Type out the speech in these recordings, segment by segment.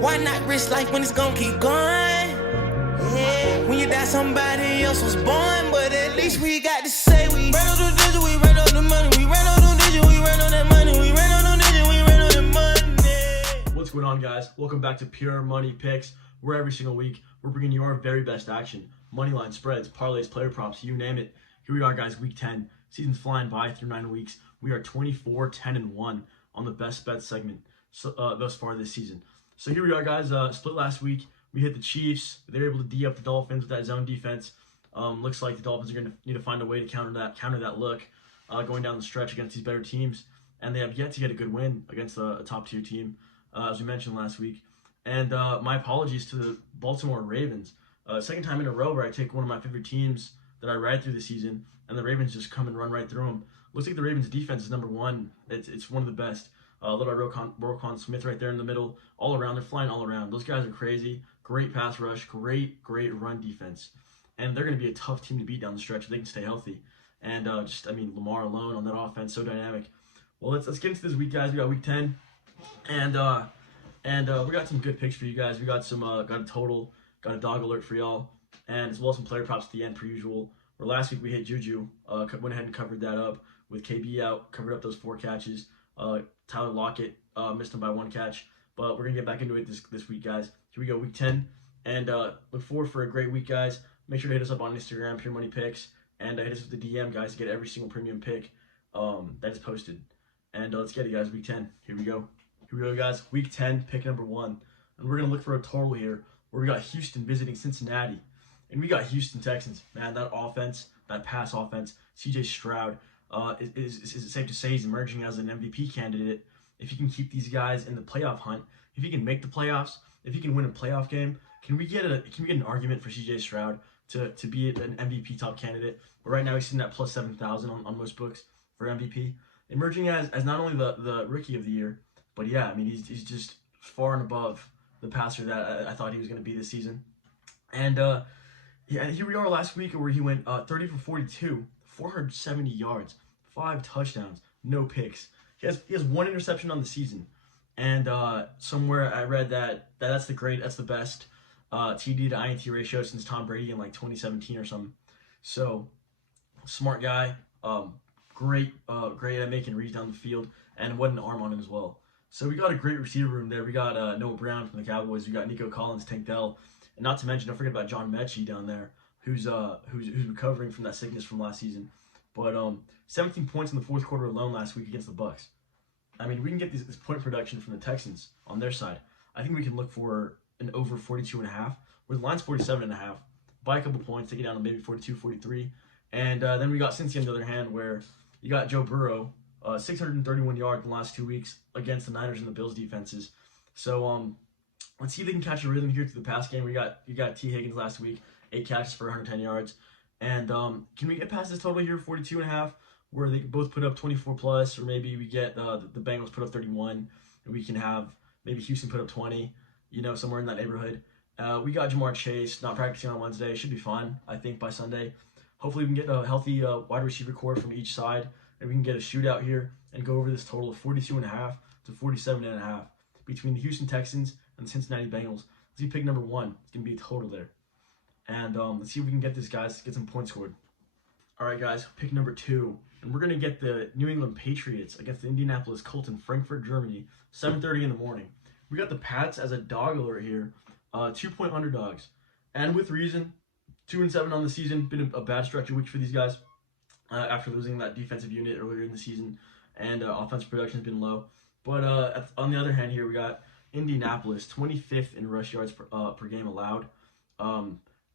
Why not risk life when it's gonna keep going? Yeah. When you die, somebody else was born, but at least we got to say we ran on the digit, we ran on the money, we ran on the digit, we ran on that money, we ran on the digit, we ran on that money. What's going on, guys? Welcome back to Pure Money Picks, where every single week we're bringing you our very best action, money line spreads, parlays, player props, you name it. Here we are, guys, week 10. Season's flying by through 9 weeks. We are 24, 10, and 1 on the best bet segment thus far this season. So here we are, guys. Split last week. We hit the Chiefs. They were able to D up the Dolphins with that zone defense. Looks like the Dolphins are going to need to find a way to counter that look going down the stretch against these better teams. And they have yet to get a good win against a top-tier team, as we mentioned last week. And my apologies to the Baltimore Ravens. Second time in a row where I take one of my favorite teams that I ride through the season, and the Ravens just come and run right through them. Looks like the Ravens' defense is number one. It's one of the best. Little Roquan Smith right there in the middle, all around. They're flying all around. Those guys are crazy. Great pass rush, great run defense. And they're going to be a tough team to beat down the stretch if they can stay healthy. And Lamar alone on that offense, so dynamic. Well, let's get into this week, guys. We got week 10. And we got some good picks for you guys. We got some got a total, got a dog alert for y'all, and as well as some player props at the end per usual. Where last week we hit Juju, went ahead and covered that up with KB out, covered up those 4 catches. Tyler Lockett missed him by 1 catch, but we're gonna get back into it this week, guys. Here we go, week 10, and look forward for a great week, guys. Make sure to hit us up on Instagram, Pure Money Picks, and hit us with the DM, guys, to get every single premium pick that is posted. And let's get it, guys. Week 10. Here we go, guys. Week 10, pick number 1, and we're gonna look for a total here where we got Houston visiting Cincinnati, and we got Houston Texans. Man, that offense, that pass offense, C.J. Stroud. Is it safe to say he's emerging as an MVP candidate if he can keep these guys in the playoff hunt? If he can make the playoffs, if he can win a playoff game, can we get an argument for C.J. Stroud to be an MVP top candidate? But right now he's sitting at plus 7,000 on most books for MVP, emerging as not only the rookie of the year, but yeah, I mean he's just far and above the passer that I thought he was going to be this season. And here we are last week where he went 30 for 42. 470 yards, 5 touchdowns, no picks. He has 1 interception on the season, and somewhere I read that's the best TD to INT ratio since Tom Brady in like 2017 or something. So smart guy, great at making reads down the field, and what an arm on him as well. So we got a great receiver room there. We got Noah Brown from the Cowboys. We got Nico Collins, Tank Dell, and not to mention, don't forget about John Mechie down there, who's recovering from that sickness from last season. But 17 points in the fourth quarter alone last week against the Bucs. I mean, we can get this point production from the Texans on their side. I think we can look for an over 42.5, where the line's 47.5. Buy a couple points, take it down to maybe 42, 43. And then we got Cincy on the other hand, where you got Joe Burrow, 631 yards in the last 2 weeks against the Niners and the Bills defenses. So let's see if they can catch a rhythm here through the pass game. You got T. Higgins last week, 8 catches for 110 yards. And can we get past this total here, 42.5, where they both put up 24 plus, or maybe we get the Bengals put up 31, and we can have maybe Houston put up 20, somewhere in that neighborhood. We got Jamar Chase not practicing on Wednesday. Should be fine, I think, by Sunday. Hopefully we can get a healthy wide receiver core from each side, and we can get a shootout here and go over this total of 42.5 to 47.5 between the Houston Texans and the Cincinnati Bengals. Let's see pick number 1. It's going to be a total there. And let's see if we can get this, guys, get some points scored. All right, guys, pick number 2. And we're going to get the New England Patriots against the Indianapolis Colts in Frankfurt, Germany, 7:30 in the morning. We got the Pats as a dog alert here, 2-point underdogs. And with reason, 2-7 on the season. Been a bad stretch of weeks for these guys after losing that defensive unit earlier in the season. And offensive production has been low. But on the other hand here, we got Indianapolis, 25th in rush yards per game allowed.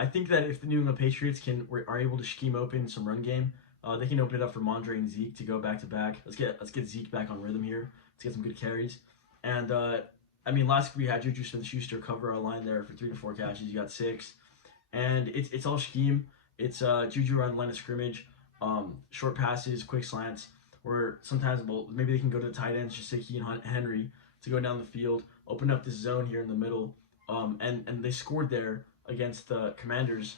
I think that if the New England Patriots are able to scheme open some run game, they can open it up for Mondre and Zeke to go back to back. Let's get Zeke back on rhythm here. Let's get some good carries. And last week we had Juju Smith-Schuster cover our line there for 3 to 4 catches. You got 6, and it's all scheme. It's Juju around the line of scrimmage, short passes, quick slants. Where sometimes maybe they can go to the tight ends, Jasicki and Henry, to go down the field, open up this zone here in the middle, and they scored there against the Commanders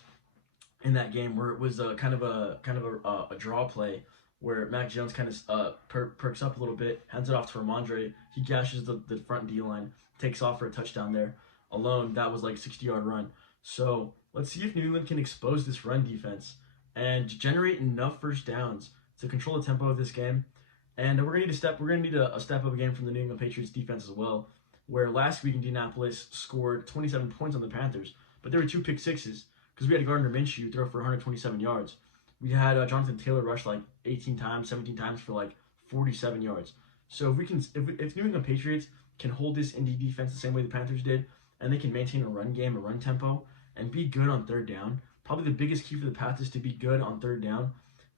in that game, where it was kind of a draw play where Mac Jones kind of perks up a little bit, hands it off to Ramondre. He gashes the front D line, takes off for a touchdown there. Alone, that was like a 60-yard run. So let's see if New England can expose this run defense and generate enough first downs to control the tempo of this game. And we're gonna need a step up game from the New England Patriots defense as well. Where last week Indianapolis scored 27 points on the Panthers, but there were 2 pick sixes because we had Gardner Minshew throw for 127 yards. We had Jonathan Taylor rush like 18 times, 17 times for like 47 yards. So if New England Patriots can hold this Indy defense the same way the Panthers did, and they can maintain a run game, a run tempo, and be good on third down, probably the biggest key for the Pats is to be good on third down.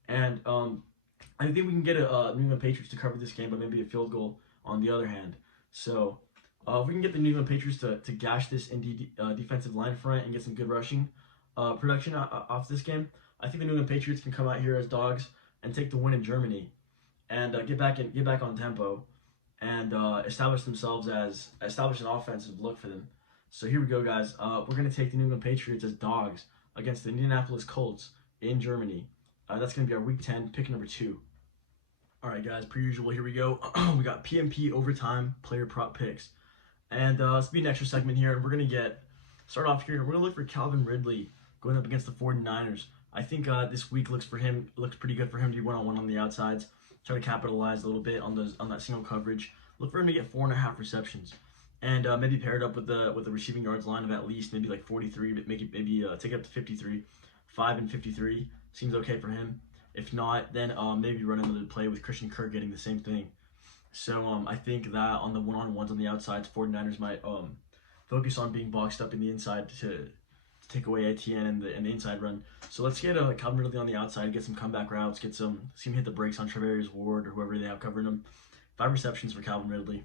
And I think we can get New England Patriots to cover this game, but maybe a field goal on the other hand. So if we can get the New England Patriots to gash this Indy defensive line front and get some good rushing production off this game, I think the New England Patriots can come out here as dogs and take the win in Germany and get back on tempo and establish an offensive look for them. So here we go, guys. We're going to take the New England Patriots as dogs against the Indianapolis Colts in Germany. That's going to be our Week 10 pick number 2. All right, guys, per usual, here we go. We got PMP overtime player prop picks. And let's be an extra segment here. And we're going to start off here. We're going to look for Calvin Ridley going up against the 49ers. I think this week looks pretty good for him to be one-on-one on the outsides. Try to capitalize a little bit on that single coverage. Look for him to get 4.5 receptions. And maybe pair it up with the receiving yards line of at least maybe like 43, but maybe take it up to 53. 5 and 53 seems okay for him. If not, then maybe run another play with Christian Kirk getting the same thing. So I think that on the one-on-ones on the outsides, 49ers might focus on being boxed up in the inside to take away Etienne and the inside run. So let's get Calvin Ridley on the outside, get some comeback routes, see him hit the brakes on Travarius Ward or whoever they have covering him. 5 receptions for Calvin Ridley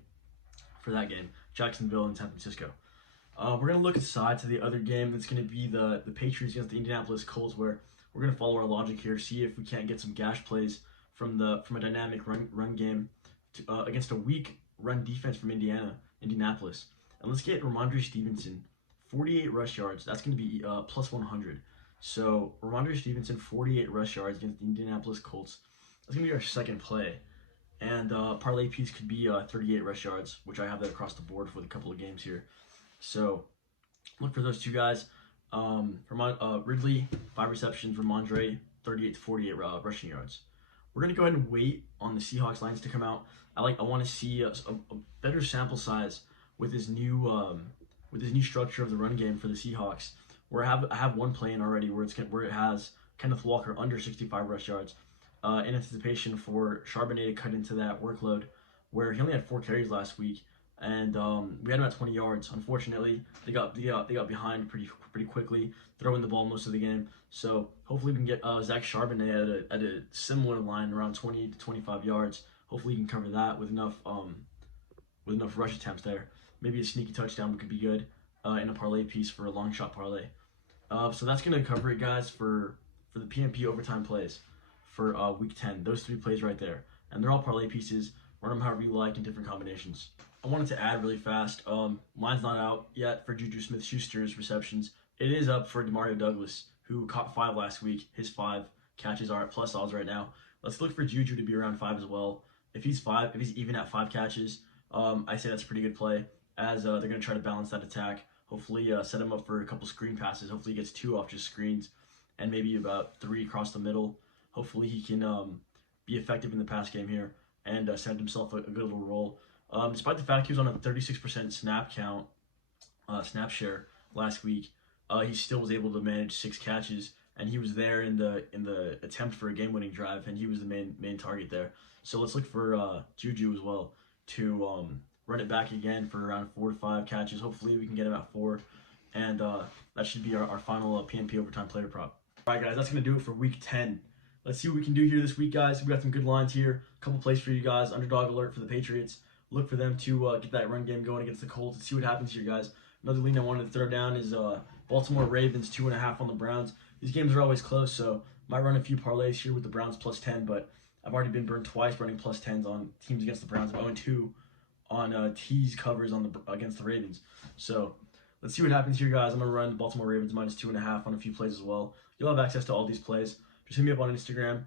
for that game. Jacksonville and San Francisco. We're going to look aside to the other game that's going to be the Patriots against the Indianapolis Colts, where we're going to follow our logic here, see if we can't get some gash plays from a dynamic run game against a weak run defense from Indianapolis. And let's get Ramondre Stevenson, 48 rush yards. That's going to be plus 100. So Ramondre Stevenson, 48 rush yards against the Indianapolis Colts. That's going to be our second play. And parlay piece could be 38 rush yards, which I have that across the board for the couple of games here. So look for those two guys. Ridley, 5 receptions. Ramondre, 38 to 48 rushing yards. We're gonna go ahead and wait on the Seahawks lines to come out. I want to see a better sample size with this new structure of the run game for the Seahawks. Where I have one play in already where it has Kenneth Walker under 65 rush yards. In anticipation for Charbonnet to cut into that workload, where he only had 4 carries last week, and we had him at 20 yards. Unfortunately, they got behind pretty quickly, throwing the ball most of the game. So hopefully we can get Zach Charbonnet at a similar line around 20 to 25 yards. Hopefully he can cover that with enough rush attempts there. Maybe a sneaky touchdown could be good in a parlay piece for a long shot parlay. So that's gonna cover it, guys, for the PMP overtime plays for Week 10. Those 3 plays right there. And they're all parlay pieces. Run them however you like in different combinations. I wanted to add really fast, line's not out yet for Juju Smith-Schuster's receptions. It is up for Demario Douglas, who caught 5 last week. His 5 catches are at plus odds right now. Let's look for Juju to be around 5 as well. If he's even at 5 catches, I say that's a pretty good play, as they're going to try to balance that attack. Hopefully set him up for a couple screen passes. Hopefully he gets 2 off just screens and maybe about 3 across the middle. Hopefully he can be effective in the pass game here and send himself a good little role. Despite the fact he was on a 36% snap share last week, he still was able to manage 6 catches, and he was there in the attempt for a game-winning drive, and he was the main target there. So let's look for Juju as well to run it back again for around 4 to 5 catches. Hopefully we can get him at 4, and that should be our final PMP overtime player prop. All right, guys, that's going to do it for Week 10. Let's see what we can do here this week, guys. We got some good lines here. A couple plays for you guys. Underdog alert for the Patriots. Look for them to get that run game going against the Colts and see what happens here, guys. Another lean I wanted to throw down is Baltimore Ravens 2.5 on the Browns. These games are always close, so might run a few parlays here with the Browns plus 10, but I've already been burned twice running plus 10s on teams against the Browns. I'm 0-2 on tease covers against the Ravens. So let's see what happens here, guys. I'm going to run the Baltimore Ravens minus 2.5 on a few plays as well. You'll have access to all these plays. Just hit me up on Instagram.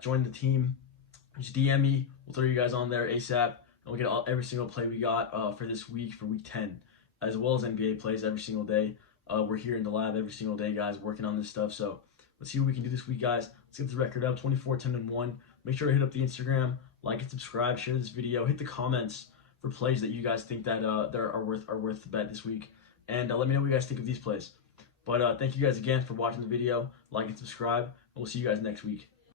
Join the team. Just DM me. We'll throw you guys on there ASAP. and we'll get every single play we got for this week, for week 10, as well as NBA plays every single day. We're here in the lab every single day, guys, working on this stuff. So let's see what we can do this week, guys. Let's get the record up, 24-10-1. Make sure to hit up the Instagram, like and subscribe, share this video, hit the comments for plays that you guys think that are worth the bet this week, and let me know what you guys think of these plays. But thank you guys again for watching the video, like and subscribe, and we'll see you guys next week.